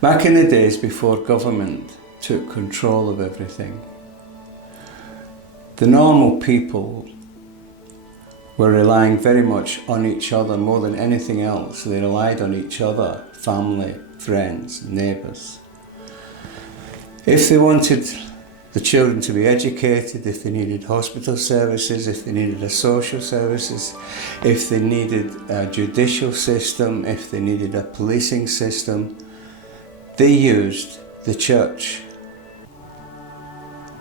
Back in the days before government took control of everything, the normal people were relying very much on each other more than anything else. They relied on each other, family, friends, neighbours. If they wanted the children to be educated, if they needed hospital services, if they needed a social services, if they needed a judicial system, if they needed a policing system, they used the church,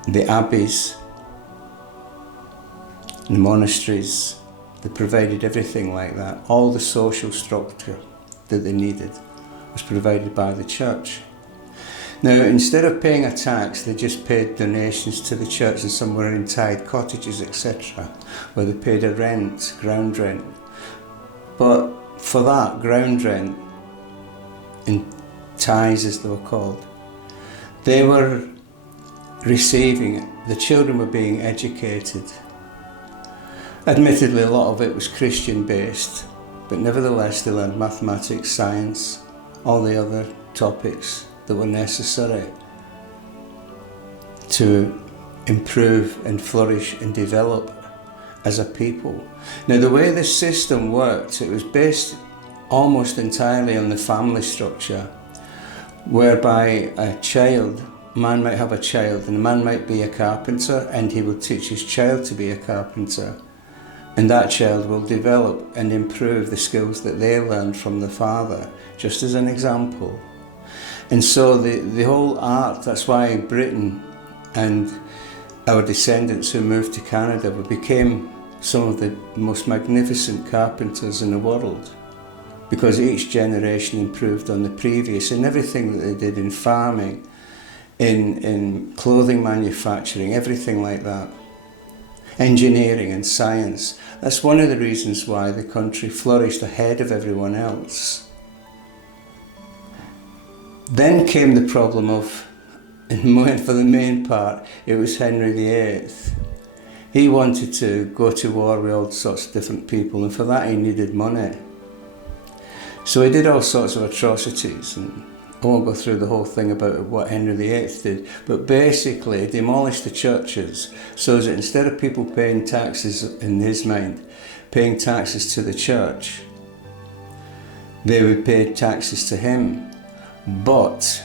the abbeys, the monasteries. They provided everything like that. All the social structure that they needed was provided by the church. Now, instead of paying a tax, they just paid donations to the church, and some were in tied cottages, etc., where they paid a rent, ground rent. But for that ground rent, in tithes as they were called, they were receiving, the children were being educated. Admittedly, a lot of it was Christian based, but nevertheless they learned mathematics, science, all the other topics that were necessary to improve and flourish and develop as a people. Now, the way this system worked, it was based almost entirely on the family structure, whereby a child, a man might have a child, and the man might be a carpenter, and he will teach his child to be a carpenter, and that child will develop and improve the skills that they learned from the father, just as an example. And so the whole art, that's why Britain and our descendants who moved to Canada became some of the most magnificent carpenters in the world, because each generation improved on the previous in everything that they did, in farming, in clothing manufacturing, everything like that. Engineering and science. That's one of the reasons why the country flourished ahead of everyone else. Then came the problem of, and for the main part, it was Henry VIII. He wanted to go to war with all sorts of different people, and for that he needed money. So he did all sorts of atrocities, and I won't go through the whole thing about what Henry VIII did, but basically he demolished the churches so that instead of people paying taxes, in his mind, paying taxes to the church, they would pay taxes to him. But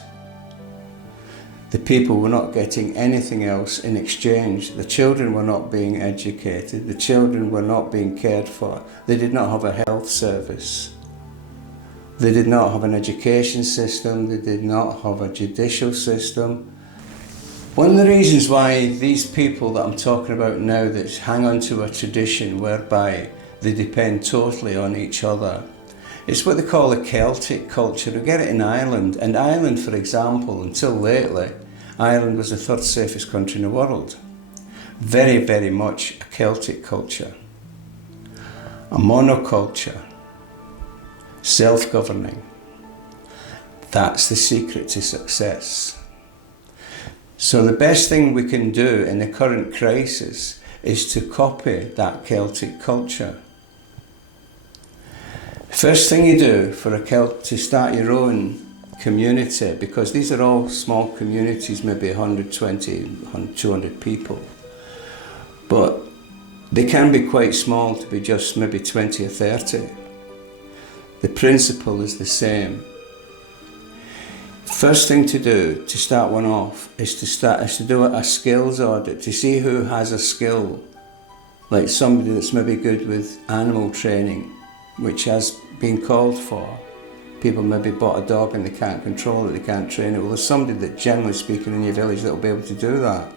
the people were not getting anything else in exchange. The children were not being educated, the children were not being cared for, they did not have a health service. They did not have an education system, they did not have a judicial system. One of the reasons why these people that I'm talking about now that hang on to a tradition whereby they depend totally on each other, it's what they call a Celtic culture. We get it in Ireland, and Ireland, for example, until lately, Ireland was the third safest country in the world. Very, very much a Celtic culture, a monoculture. Self-governing. That's the secret to success. So the best thing we can do in the current crisis is to copy that Celtic culture. First thing you do for to start your own community, because these are all small communities, maybe 120, 200 people, but they can be quite small to be just maybe 20 or 30. The principle is the same. First thing to do to start one off is to do a skills audit, to see who has a skill, like somebody that's maybe good with animal training, which has been called for. People maybe bought a dog and they can't control it, they can't train it. Well, there's somebody that, generally speaking, in your village that will be able to do that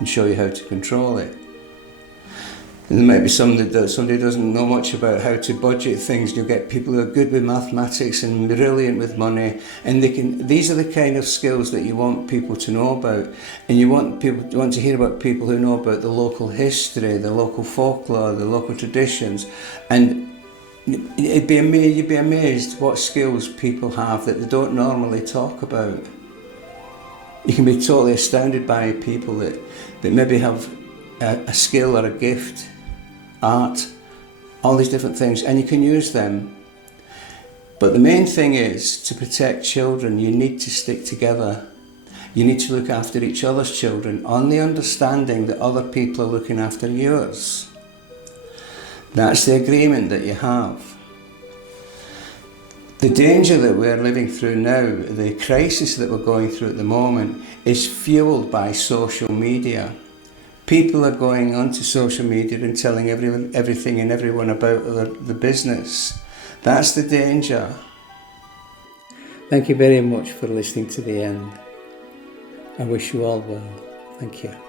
and show you how to control it. And there might be somebody doesn't know much about how to budget things. You'll get people who are good with mathematics and brilliant with money, and these are the kind of skills that you want people to know about. And you want to hear about people who know about the local history, the local folklore, the local traditions. And you'd be amazed what skills people have that they don't normally talk about. You can be totally astounded by people that maybe have a skill or a gift, art, all these different things, and you can use them But the main thing is, to protect children, you need to stick together. You need to look after each other's children on the understanding that other people are looking after yours. That's the agreement that you have. The danger that we're living through now, the crisis that we're going through at the moment, is fueled by social media. People are going onto social media and telling everything and everyone about the business. That's the danger. Thank you very much for listening to the end. I wish you all well. Thank you.